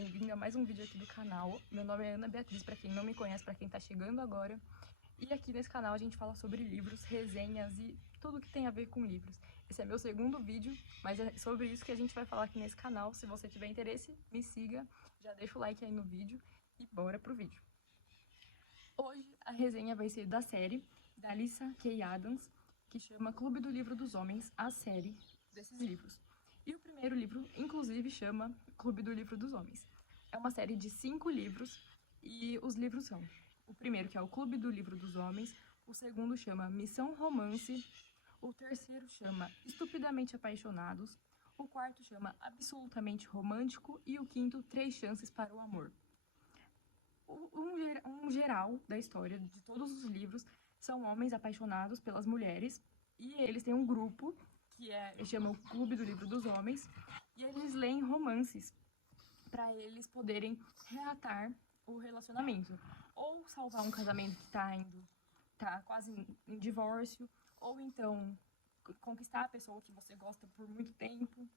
bem-vindo a mais um vídeo aqui do canal. Meu nome é Ana Beatriz, para quem não me conhece, para quem tá chegando agora. E aqui nesse canal a gente fala sobre livros, resenhas e tudo que tem a ver com livros. Esse é meu segundo vídeo, mas é sobre isso que a gente vai falar aqui nesse canal. Se você tiver interesse, me siga, já deixa o like aí no vídeo e bora pro vídeo. Hoje a resenha vai ser da série da Alyssa K. Adams, que chama Clube do Livro dos Homens, a série desses livros. E o primeiro livro, inclusive, chama Clube do Livro dos Homens. É uma série de 5 livros e os livros são: o primeiro, que é o Clube do Livro dos Homens, o segundo chama Missão Romance, o terceiro chama Estupidamente Apaixonados, o quarto chama Absolutamente Romântico e o quinto, 3 Chances para o Amor. Um geral da história de todos os livros são homens apaixonados pelas mulheres e eles têm um grupo que chama o Clube do Livro dos Homens e eles leem romances para eles poderem reatar o relacionamento ou salvar um casamento que tá quase em divórcio, ou então conquistar a pessoa que você gosta por muito tempo.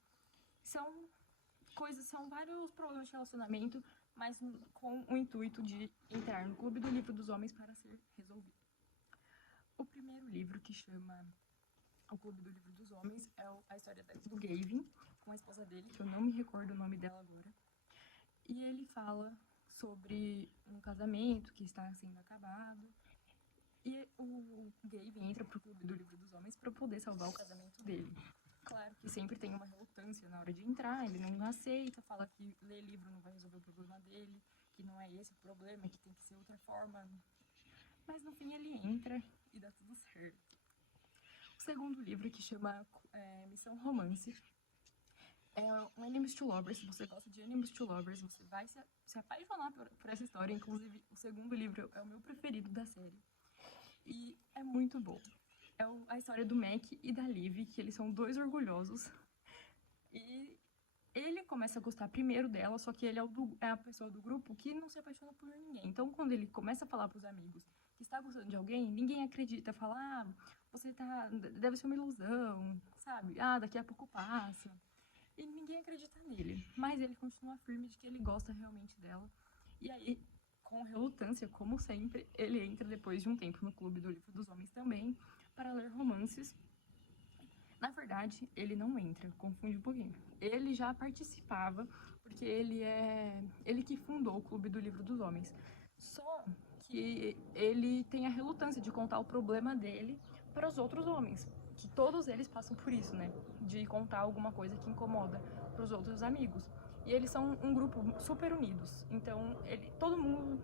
São vários problemas de relacionamento, mas com o intuito de entrar no Clube do Livro dos Homens para ser resolvido. O primeiro livro, que chama O Clube do Livro dos Homens, é a história do Gavin, com a esposa dele, que eu não me recordo o nome dela agora. E ele fala sobre um casamento que está sendo acabado. E o Gavin entra pro Clube do Livro dos Homens para poder salvar o casamento dele. Claro que sempre tem uma relutância na hora de entrar, ele não aceita, fala que ler livro não vai resolver o problema dele, que não é esse o problema, que tem que ser outra forma. Mas no fim ele entra e dá tudo certo. O segundo livro, que chama Missão Romance, é um Enemies to Lovers. Se você gosta de Enemies to Lovers, você vai se apaixonar por essa história. Inclusive, o segundo livro é o meu preferido da série. E é muito bom. É a história do Mac e da Liv, que eles são 2 orgulhosos. E ele começa a gostar primeiro dela, só que ele é a pessoa do grupo que não se apaixona por ninguém. Então, quando ele começa a falar pros amigos que está gostando de alguém, ninguém acredita. Fala, deve ser uma ilusão, sabe? Daqui a pouco passa. E ninguém acredita nele. Mas ele continua firme de que ele gosta realmente dela. E aí, com relutância, como sempre, ele entra depois de um tempo no Clube do Livro dos Homens também, para ler romances. Na verdade, ele não entra, confunde um pouquinho. Ele já participava, porque ele que fundou o Clube do Livro dos Homens. Só que ele tem a relutância de contar o problema dele para os outros homens, que todos eles passam por isso, né? De contar alguma coisa que incomoda para os outros amigos. E eles são um grupo super unidos. Então, todo mundo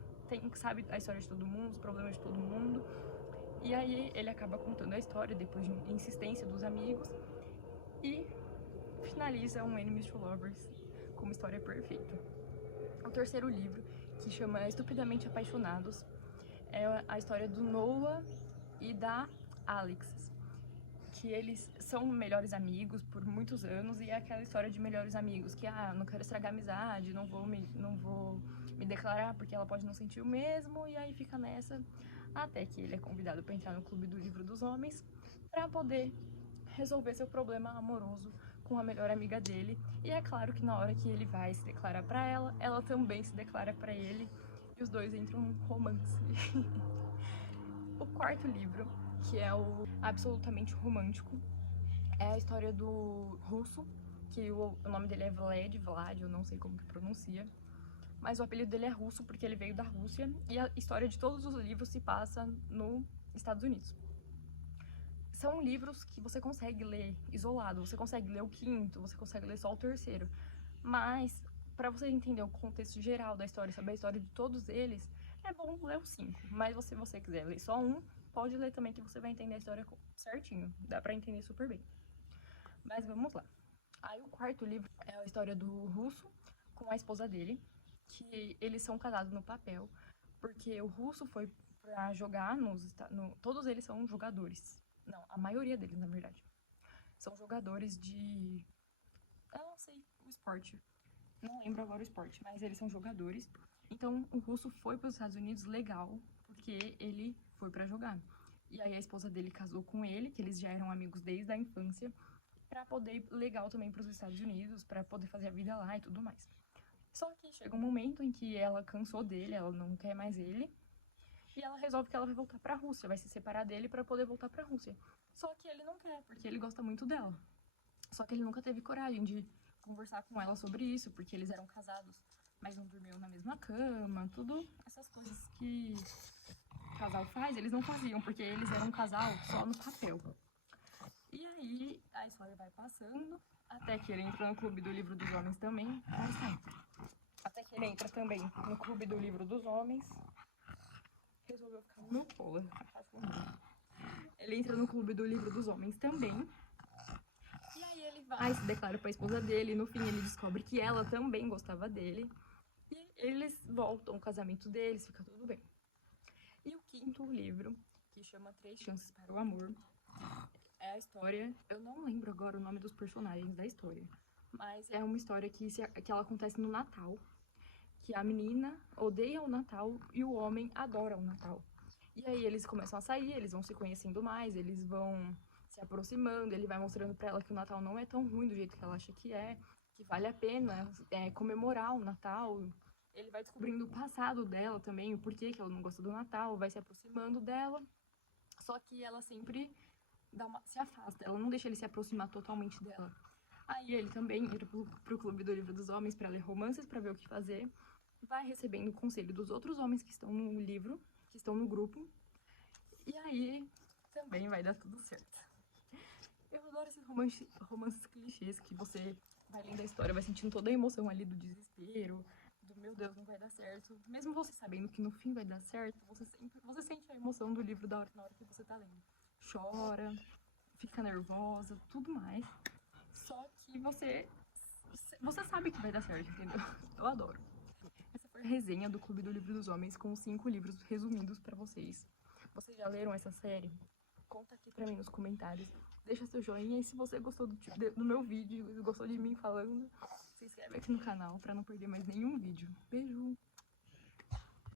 sabe a história de todo mundo, os problemas de todo mundo. E aí ele acaba contando a história depois de insistência dos amigos e finaliza um Enemies to Lovers com uma história perfeita. O terceiro livro, que chama Estupidamente Apaixonados, é a história do Noah e da Alex, que eles são melhores amigos por muitos anos, e é aquela história de melhores amigos que não quero estragar a amizade, não vou me declarar porque ela pode não sentir o mesmo, e aí fica nessa até que ele é convidado para entrar no Clube do Livro dos Homens para poder resolver seu problema amoroso com a melhor amiga dele. E é claro que na hora que ele vai se declarar para ela, ela também se declara para ele, e os dois entram num romance. O quarto livro, que é o Absolutamente Romântico, é a história do russo, que o nome dele é Vlad, eu não sei como que pronuncia, mas o apelido dele é russo porque ele veio da Rússia, e a história de todos os livros se passa nos Estados Unidos. São livros que você consegue ler isolado, você consegue ler o quinto, você consegue ler só o terceiro, mas para você entender o contexto geral da história, saber a história de todos eles, é bom ler os 5, mas se você quiser ler só um, pode ler também, que você vai entender a história certinho, dá pra entender super bem. Mas vamos lá. Aí o quarto livro é a história do russo com a esposa dele, que eles são casados no papel, porque o russo foi pra jogar todos eles são jogadores. Não, a maioria deles, na verdade. São jogadores de... eu não sei o esporte. Não lembro agora o esporte, mas eles são jogadores. Então, o russo foi para os Estados Unidos legal, porque ele foi para jogar. E aí a esposa dele casou com ele, que eles já eram amigos desde a infância, para poder ir legal também para os Estados Unidos, para poder fazer a vida lá e tudo mais. Só que chega um momento em que ela cansou dele, ela não quer mais ele, e ela resolve que ela vai voltar pra Rússia, vai se separar dele pra poder voltar pra Rússia. Só que ele não quer, porque ele gosta muito dela. Só que ele nunca teve coragem de conversar com ela sobre isso, porque eles eram casados, mas não dormiam na mesma cama, tudo essas coisas que casal faz, eles não faziam, porque eles eram um casal só no papel. E aí a história vai passando, até que ele entra no Clube do Livro dos Homens também. Até que ele entra também no Clube do Livro dos Homens. Resolveu ficar no meu colo. Ele entra no Clube do Livro dos Homens também. E aí ele vai, se declara pra esposa dele. E no fim ele descobre que ela também gostava dele. E eles voltam ao casamento deles, fica tudo bem. E o quinto livro, que chama Três Chances para o Amor, é a história... Eu não lembro agora o nome dos personagens da história. Mas é uma história que ela acontece no Natal. Que a menina odeia o Natal e o homem adora o Natal. E aí eles começam a sair, eles vão se conhecendo mais, eles vão se aproximando, ele vai mostrando pra ela que o Natal não é tão ruim do jeito que ela acha que vale a pena comemorar o Natal. Ele vai descobrindo o passado dela também, o porquê que ela não gosta do Natal, vai se aproximando dela. Só que ela sempre se afasta, ela não deixa ele se aproximar totalmente dela. Aí ele também entra pro Clube do Livro dos Homens pra ler romances, pra ver o que fazer. Vai recebendo o conselho dos outros homens que estão no livro, que estão no grupo. E aí também vai dar tudo certo. Eu adoro esses romances clichês que você vai lendo a história, vai sentindo toda a emoção ali do desespero, do meu Deus, não vai dar certo. Mesmo você sabendo que no fim vai dar certo, você sente a emoção do livro na hora que você tá lendo. Chora, fica nervosa, tudo mais. Só que você sabe que vai dar certo, entendeu? Eu adoro. Essa foi a resenha do Clube do Livro dos Homens com 5 livros resumidos pra vocês. Vocês já leram essa série? Conta aqui pra mim nos comentários. Deixa seu joinha e se você gostou do meu vídeo, gostou de mim falando, se inscreve aqui no canal pra não perder mais nenhum vídeo. Beijo!